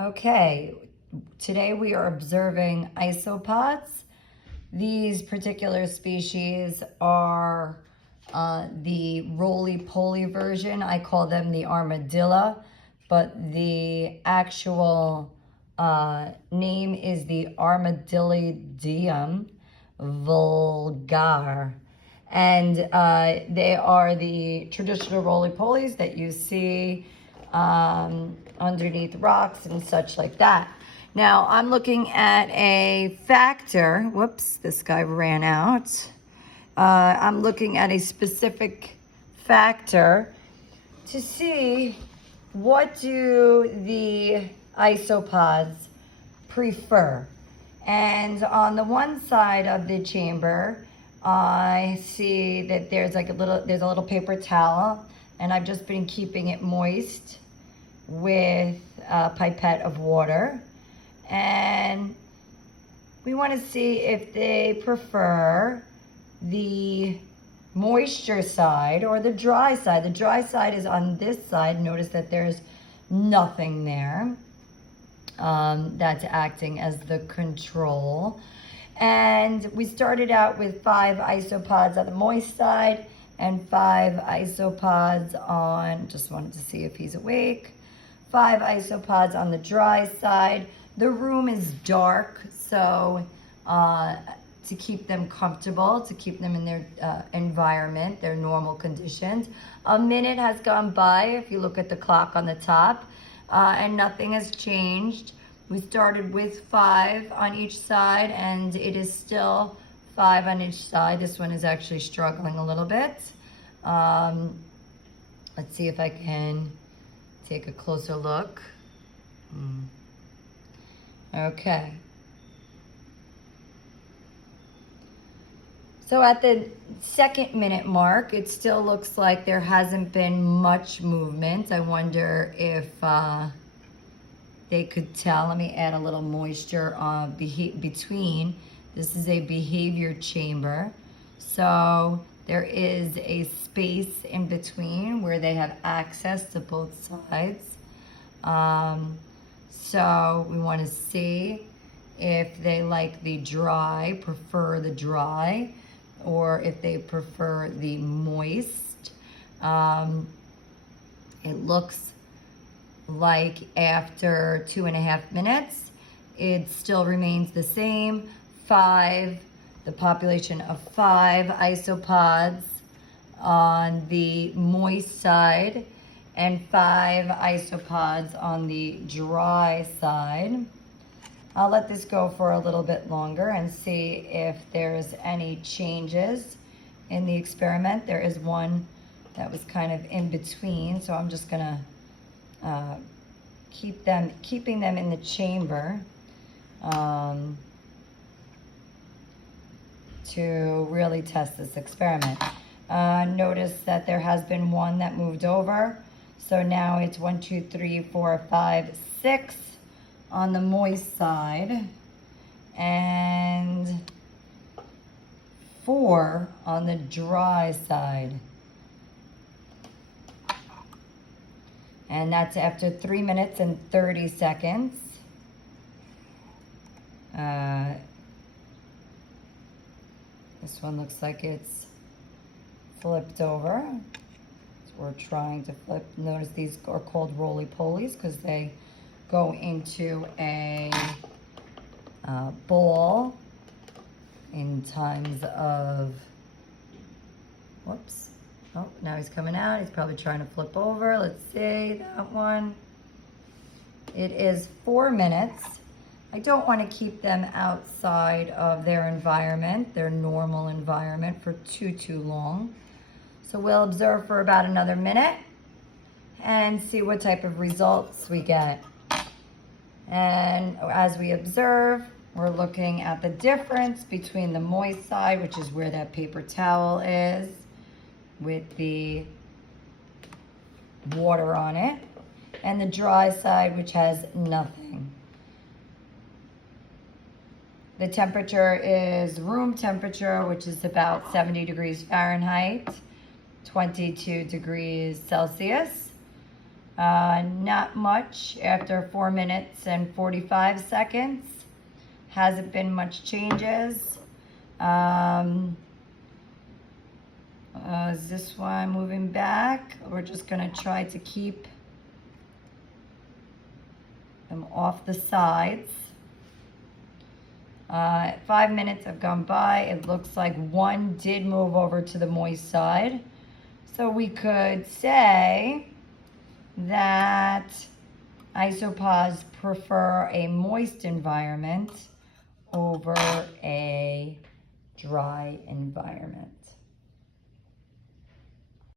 Okay, today we are observing isopods. These particular species are the roly-poly version. I call them the armadillo, but the actual name is the Armadillidium vulgar. And they are the traditional roly-polies that you see underneath rocks and such like that. Now, I'm looking at a factor. Whoops, this guy ran out. I'm looking at a specific factor to see what do the isopods prefer. And on the one side of the chamber, I see that there's a little paper towel, and I've just been keeping it moist with a pipette of water. And we want to see if they prefer the moisture side or the dry side. The dry side is on this side. Notice that there's nothing there. That's acting as the control. And we started out with 5 isopods on the moist side and 5 isopods on, just wanted to see if he's awake, 5 isopods on the dry side. The room is dark, so to keep them comfortable, to keep them in their environment, their normal conditions. A minute has gone by if you look at the clock on the top, and nothing has changed. We started with 5 on each side, and it is still 5 on each side. This one is actually struggling a little bit. Let's see if I can take a closer look. Okay. So at the 2nd minute mark, it still looks like there hasn't been much movement. I wonder if they could tell. Let me add a little moisture between. This is a behavior chamber. So there is a space in between where they have access to both sides. So we want to see if they like the dry, prefer the dry, or if they prefer the moist. It looks like after 2.5 minutes, it still remains the same. The population of 5 isopods on the moist side and 5 isopods on the dry side. I'll let this go for a little bit longer and see if there's any changes in the experiment. There is one that was kind of in between, so I'm just gonna keeping them in the chamber to really test this experiment. Notice that there has been one that moved over. So now it's 1, 2, 3, 4, 5, 6 on the moist side and 4 on the dry side. And that's after 3 minutes and 30 seconds. This one looks like it's flipped over. So we're trying to flip. Notice these are called roly-polies because they go into a ball in times of, whoops. Oh, now he's coming out. He's probably trying to flip over. Let's see that one. It is 4 minutes. I don't want to keep them outside of their environment, their normal environment, for too long. So we'll observe for about another minute and see what type of results we get. And as we observe, we're looking at the difference between the moist side, which is where that paper towel is, with the water on it, and the dry side, which has nothing. The temperature is room temperature, which is about 70 degrees Fahrenheit, 22 degrees Celsius. Not much after 4 minutes and 45 seconds. Hasn't been much changes. Is this one moving back? We're just going to try to keep them off the sides. 5 minutes have gone by. It looks like one did move over to the moist side. So we could say that isopods prefer a moist environment over a dry environment.